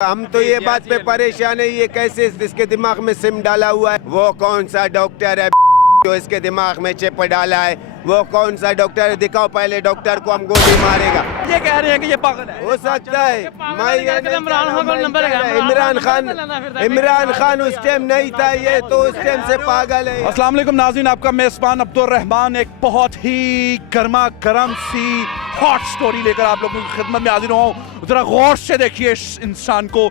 हम तो ये बात पे परेशान है, ये कैसे इसके दिमाग में सिम डाला हुआ है। वो कौन सा डॉक्टर है जो इसके दिमाग में चिप डाला है? वो कौन सा डॉक्टर है? दिखाओ पहले डॉक्टर को, हम गोली मारेगा। ये कह रहे हैं कि ये पागल है। हो सकता है। इमरान खान उस टाइम नहीं था, ये तो उस टाइम से पागल है। अस्सलाम वालेकुम नाज़रीन, आपका मेज़बान अब्दुल रहमान एक बहुत ही गर्मा गर्म सी हॉट स्टोरी लेकर आप लोगों की खिदमत में हाजिर हूँ। जरा गौर से देखिए इस इंसान को।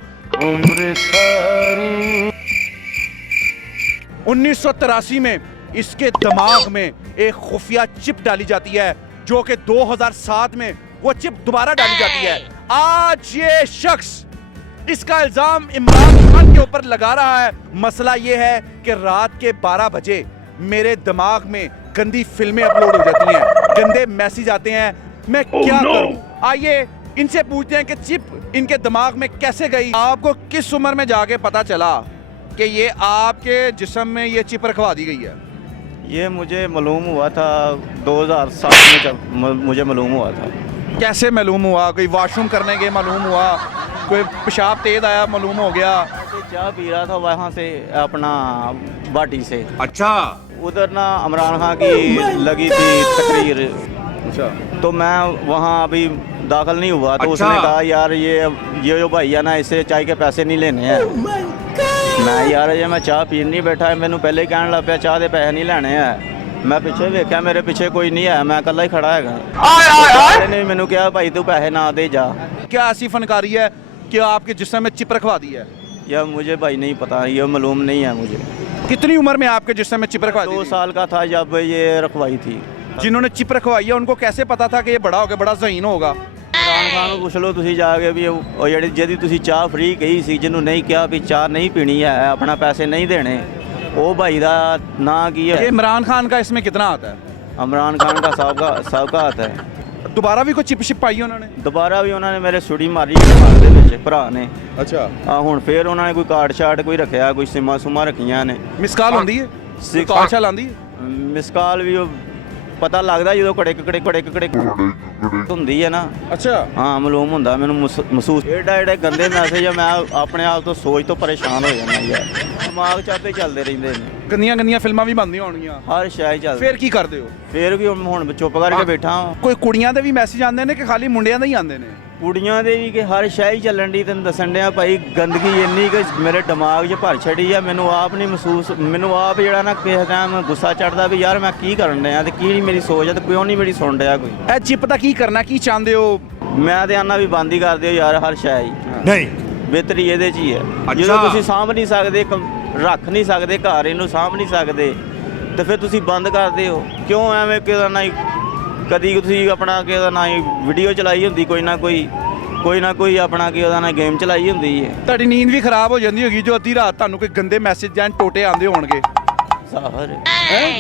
1983 में इसके दिमाग में एक खुफिया चिप डाली जाती है, जो कि 2007 में वो चिप दोबारा डाली जाती है। आज ये शख्स इसका इल्जाम इमरान खान के ऊपर लगा रहा है। मसला ये है कि रात के 12 बजे मेरे दिमाग में गंदी फिल्में अपलोड हो जाती हैं, गंदे मैसेज आते हैं, मैं क्या करूं? आइए इनसे पूछते हैं कि चिप इनके दिमाग में कैसे गई। आपको किस उम्र में जाके पता चला कि ये आपके जिस्म में ये चिप रखवा दी गई है? ये मुझे मालूम हुआ था 2007 में, जब मुझे मालूम हुआ था। कैसे मालूम हुआ? कोई वॉशरूम करने के मालूम हुआ, कोई पेशाब तेज आया मालूम हो गया? चाय पी रहा था वहाँ से अपना बाटी से। अच्छा। उधर ना इमरान खान की लगी थी तकरीर। अच्छा। तो मैं वहाँ अभी दाखिल नहीं हुआ, तो उसने कहा यार ये जो भाई है ना, इससे चाय के पैसे नहीं लेने हैं। मैं यार ये मैं चाह पीन नहीं बैठा है, मैंने पहले ही कहने लग पाया चाह के पैसे नहीं लेने हैं। मैं पीछे देखा, मेरे पीछे कोई नहीं है, मैं अकेला ही खड़ा है। नहीं मैंने कहा भाई तू पैसे ना दे जा। क्या ऐसी फनकारी है कि आपके जिस्म में चिप रखवा दी है? यार मुझे भाई नहीं पता, ये मालूम नहीं है मुझे। कितनी उम्र में आपके जिस्म में चिप रखवा दी? 2 साल का था जब ये रखवाई थी। जिन्होंने चिप रखवाई है उनको कैसे पता था कि ये बड़ा होगा, बड़ा ज़हीन होगा? इमरान खान को पूछ लो तुसी जाके भी, जी तुसी चाह फ्री कही सी, जिन्हों नहीं किया भी चाह नहीं पीनी है, अपना पैसे नहीं देने, वो भाई का ना की है। इमरान खान का इसमें कितना आता है? इमरान खान का सबका आता है। दोबारा भी कोई चिप शिप पाई उन्होंने? दोबारा भी उन्होंने मेरे सुड़ी मारी भरा ने। अच्छा। हुण फिर उन्होंने कोई कार्ड शार्ड कोई रखा, कोई सिमा सुमा रखियां ने। मिस कॉल होंदी है? कॉल शाल आंदी है? मिस कॉल भी पता लगता जो कड़िक होंदी है ना। अच्छा। हाँ मालूम होंदा मैनू महसूस। एडे गंदे मैसेज है, मैं अपने आप तो सोच तो परेशान हो जाना यार। दिमाग चाहते चलते रहंदे ने। गंदियां फिल्मां भी बनदी होणगियां, हर शय चल। फिर की करदे हो? फिर भी हुण चुप करके बैठा हां। कोई कुड़ियां दे भी मैसेज आंदे ने कि खाली मुंडियां दे ही आंदे ने? कुड़ियां दे भी कि हर शय चलन दी। तैनूं दस्सण दिया भाई, गंदगी इन्नी कि मेरे दिमाग 'च भर छड़ी है। मैनू आप नहीं महसूस, मैनू आप जिहड़ा ना किस टाइम गुस्सा चढ़दा भी यार मैं की करन दिया ते की नहीं मेरी सोच है ते क्यों नहीं मेरी सुन रहा कोई। ए चिप दा की करना, की चाहते हो? मैं ते आना भी बंद ही कर दिओ यार, हर शय नहीं बेहतरी ਇਹਦੇ 'ਚ ਹੀ ਹੈ। ਜਦੋਂ ਤੁਸੀਂ ਸਾਂਭ ਨਹੀਂ ਸਕਦੇ, ਰੱਖ ਨਹੀਂ ਸਕਦੇ ਘਰ, ਇਹਨੂੰ ਸਾਂਭ ਨਹੀਂ ਸਕਦੇ ਤੇ ਫਿਰ ਤੁਸੀਂ ਬੰਦ ਕਰਦੇ ਹੋ ਕਿਉਂ? ਐਵੇਂ ਕਿਹਦਾ ਨਾ ਕਦੀ ਤੁਸੀਂ ਆਪਣਾ ਕਿਹਦਾ ਨਾ ਵੀਡੀਓ ਚਲਾਈ ਹੁੰਦੀ, ਕੋਈ ਨਾ ਕੋਈ ਆਪਣਾ ਕਿ ਉਹਦਾ ਨਾ ਗੇਮ ਚਲਾਈ ਹੁੰਦੀ ਹੈ। ਤੁਹਾਡੀ ਨੀਂਦ ਵੀ ਖਰਾਬ ਹੋ ਜਾਂਦੀ ਹੋਗੀ ਜੋ ਅੱਧੀ ਰਾਤ ਤੁਹਾਨੂੰ ਕੋਈ ਗੰਦੇ ਮੈਸੇਜ ਜਾਂ ਟੋਟੇ ਆਉਂਦੇ ਹੋਣਗੇ। ਜ਼ਾਹਰ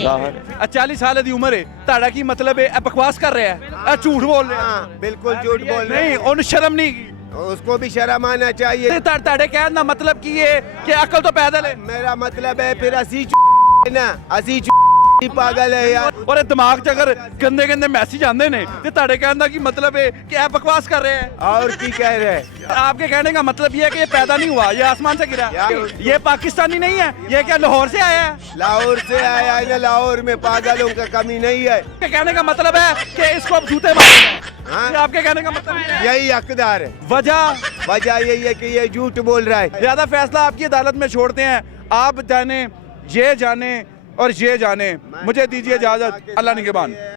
ਜ਼ਾਹਰ 40 ਸਾਲ ਦੀ ਉਮਰ ਹੈ, ਤੁਹਾਡਾ ਕੀ ਮਤਲਬ ਹੈ? ਇਹ ਬਕਵਾਸ ਕਰ ਰਿਹਾ ਹੈ, ਇਹ ਝੂਠ ਬੋਲ ਰਿਹਾ ਹੈ। बिल्कुल झूठ बोल रहे नहीं, ਉਹਨੂੰ ਸ਼ਰਮ ਨਹੀਂ की? उसको भी शर्म आना चाहिए। ਤੁਹਾਡੇ ਕਹਿਣ ਦਾ ਮਤਲਬ ਕੀ ਹੈ ਕਿ ਅਕਲ ਤੋਂ ਪੈਦਲ ਹੈ? मेरा मतलब है फिर असी ना, असी पागल है यार। और दिमाग च अगर गंदे गंदे मैसेज आते हैं तो ਤੁਹਾਡੇ कहने का की मतलब है कि आप बकवास कर रहे हैं? और की कह रहे हैं? आपके कहने का मतलब ये है कि ये पैदा नहीं हुआ, ये आसमान से गिरा, ये पाकिस्तानी नहीं है, ये क्या लाहौर से आया है? लाहौर से आया है ना, लाहौर में पागलों का कमी नहीं है। आपके कहने का मतलब है कि इसको अब जूते मारेंगे? हाँ? आपके कहने का मतलब यही हकदार है। वजह यही है कि ये झूठ बोल रहा है। ज्यादा फैसला आपकी अदालत में छोड़ते हैं, आप जाने, ये जाने और ये जाने। मुझे दीजिए इजाजत, अल्लाह निगहबान।